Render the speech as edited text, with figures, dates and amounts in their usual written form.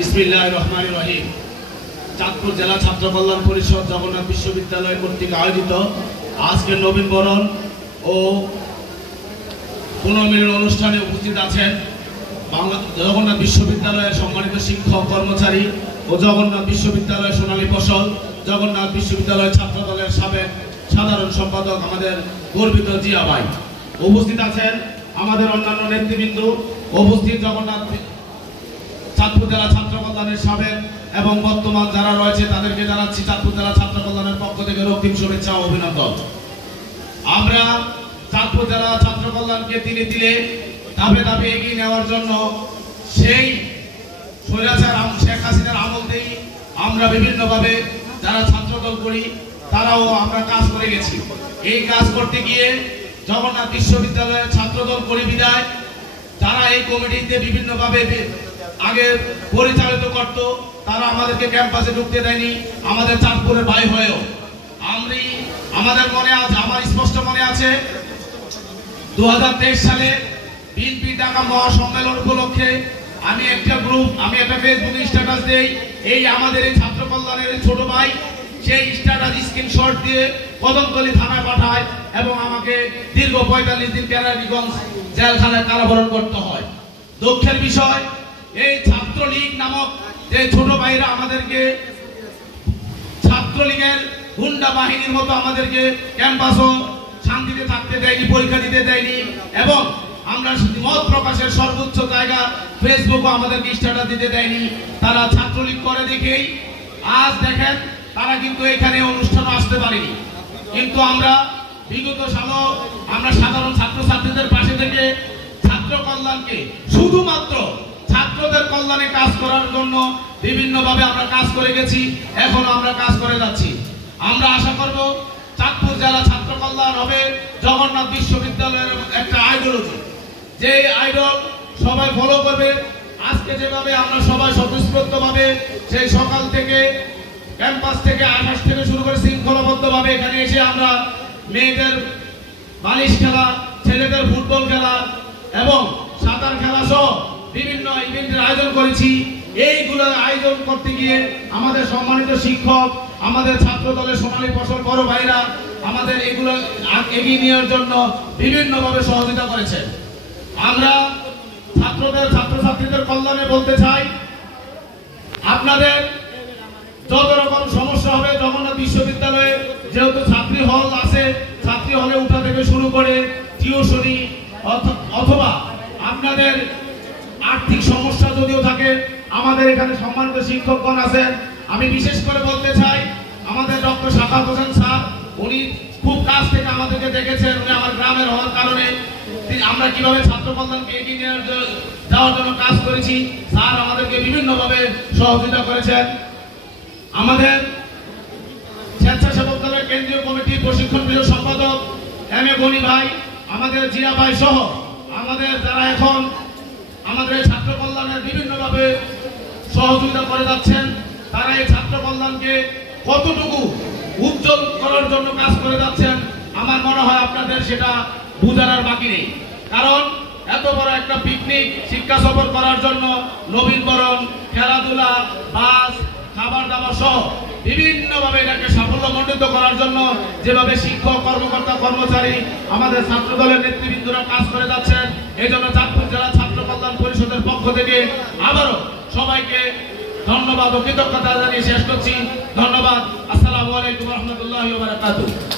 বিসমিল্লাহির রহমানির রহিম। চাঁদপুর জেলা ছাত্র কল্যাণ পরিষদ জগন্নাথ বিশ্ববিদ্যালয় কর্তৃক আয়োজিত আজকের নবীন বরণ ও পুনর্মিলন অনুষ্ঠানে উপস্থিত আছেন জগন্নাথ বিশ্ববিদ্যালয়ের সম্মানিত শিক্ষক কর্মচারী ও জগন্নাথ বিশ্ববিদ্যালয়ের সোনালী ফসল, জগন্নাথ বিশ্ববিদ্যালয় ছাত্র দলের সাবেক সাধারণ সম্পাদক আমাদের গর্বিত জিয়া ভাই। উপস্থিত আছেন আমাদের অন্যান্য নেতৃবৃন্দ, উপস্থিত জগন্নাথ চাঁদপুর জেলা ছাত্র কল্যাণের সাবেক এবং বর্তমান যারা রয়েছে তাদেরকে জানাচ্ছি চাঁদপুর জেলা ছাত্র কল্যাণের পক্ষ থেকে রক্তিম শুভেচ্ছা ও অভিনন্দন। আমরা চাঁদপুর জেলা ছাত্র কল্যাণকে তিলে তিলে ধাপে ধাপে এগিয়ে নেওয়ার জন্য সেই স্বৈরাচার শেখ হাসিনার আমলতেই আমরা বিভিন্নভাবে যারা ছাত্রদল করি তারাও আমরা কাজ করে গেছি। এই কাজ করতে গিয়ে জগন্নাথ বিশ্ববিদ্যালয়ের ছাত্রদল করি বিদায় যারা এই কমিটিতে বিভিন্নভাবে আগে পরিচালিত করত তারা আমাদেরকে ক্যাম্পাসে ঢুকতে দেয়নি, আমাদের চাঁদপুরের ভাই হয়েও। আমাদের মনে আছে, আমার স্পষ্ট মনে আছে 2023 সালে বিএনপি ঢাকা মহাসম্মেলন উপলক্ষে আমি একটা ফেসবুক স্ট্যাটাস দেই, এই আমাদের এই ছাত্র কল্যাণের ছোট ভাই সেই স্ট্যাটাস স্ক্রিনশট দিয়ে কদমতলী থানায় পাঠায় এবং আমাকে দীর্ঘ 45 দিন কেরানীগঞ্জ জেলখানায় কারাবরণ করতে হয়। দুঃখের বিষয়, এই ছাত্রলীগ নামক যে ছোট ভাইরা আমাদেরকে ছাত্রলীগের গুন্ডা বাহিনীর মতো আমাদেরকে ক্যাম্পাসও শান্তিতে থাকতে দেয়নি, পরীক্ষা দিতে দেয়নি এবং আমরা মত প্রকাশের সর্বোচ্চ জায়গা ফেসবুকও আমাদেরকে স্ট্যাটাস দিতে দেয়নি। তারা ছাত্রলীগ করে দেখেই আজ দেখেন তারা কিন্তু এখানে অনুষ্ঠানে আসতে পারেনি। কিন্তু আমরা বিগত সালও আমরা সাধারণ ছাত্রছাত্রীদের পাশে থেকে ছাত্র কল্যাণকে শুধুমাত্র ছাত্রদের কল্যাণে কাজ করার জন্য বিভিন্নভাবে আমরা কাজ করে গেছি, এখনো আমরা কাজ করে যাচ্ছি। আমরা আশা করব চাঁদপুর জেলা ছাত্র কল্যাণ হবে জগন্নাথ বিশ্ববিদ্যালয়ের একটা আইডিওলজি, যে আইডল সবাই ফলো করবে। আজকে যেভাবে আমরা সবাই স্বতঃস্ফূর্তভাবে সেই সকাল থেকে ক্যাম্পাস থেকে আকাশ থেকে শুরু করে শৃঙ্খলাবদ্ধভাবে এখানে এসে আমরা মেয়েদের বালিশ খেলা, ছেলেদের ফুটবল খেলা এবং সাঁতার খেলা সহ বিভিন্ন ইভেন্টের আয়োজন করেছি। এইগুলো আয়োজন করতে গিয়ে আমাদের সম্মানিত শিক্ষক, আমাদের ছাত্র দলের সোনালী ফসল বড় ভাইরা আমাদের এগুলো এগিয়ে নেওয়ার জন্য বিভিন্নভাবে সহযোগিতা করেছেন। আমরা ছাত্রছাত্রীদের কল্যাণে বলতে চাই, আপনাদের যত রকম সমস্যা হবে জগন্নাথ বিশ্ববিদ্যালয়ে যেহেতু ছাত্রী হল আছে, ছাত্রী হলে উঠা থেকে শুরু করে টিউশনি অথবা আপনাদের আর্থিক সমস্যা যদিও থাকে, আমাদের এখানে সম্মানিত শিক্ষকগণ আছেন। আমি বিশেষ করে বলতে চাই আমাদের ডক্টর সাখাওয়াত হোসেন স্যার, উনি খুব কাছ থেকে আমাদেরকে দেখেছেন। উনি আমার গ্রামের হওয়ার কারণে আমরা কিভাবে ছাত্র কল্যাণকে এগিয়ে নিয়ে যাওয়ার জন্য কাজ করেছি, স্যার আমাদেরকে বিভিন্নভাবে সহযোগিতা করেছেন। আমাদের স্বেচ্ছাসেবক দলের কেন্দ্রীয় কমিটির প্রশিক্ষণ প্রিয় সম্পাদক এম.এ. গনি ভাই, আমাদের জিয়া ভাই সহ আমাদের যারা এখন আমাদের এই ছাত্র কল্যাণের বিভিন্নভাবে সহযোগিতা করে যাচ্ছেন, তারা এই ছাত্র কল্যাণকে কতটুকু উজ্জ্বল করার জন্য কাজ করে যাচ্ছেন আমার মনে হয় আপনাদের সেটা বুঝার আর বাকি নেই। কারণ এত বড় একটা পিকনিক শিক্ষা সফর করার জন্য নবীন বরণ, খেলাধুলা, বাস, খাবার দাবার সহ বিভিন্নভাবে এটাকে সাফল্যমণ্ডিত করার জন্য যেভাবে শিক্ষক, কর্মকর্তা, কর্মচারী, আমাদের ছাত্র দলের নেতৃবৃন্দরা কাজ করে যাচ্ছেন, এই জন্য চাঁদপুর জেলা ছাত্র কল্যাণ পরিষদের পক্ষ থেকে আবারও সবাইকে ধন্যবাদ ও কৃতজ্ঞতা জানিয়ে শেষ করছি। ধন্যবাদ। আসসালামু আলাইকুম ওয়া রাহমাতুল্লাহি ওয়া বারাকাতুহু।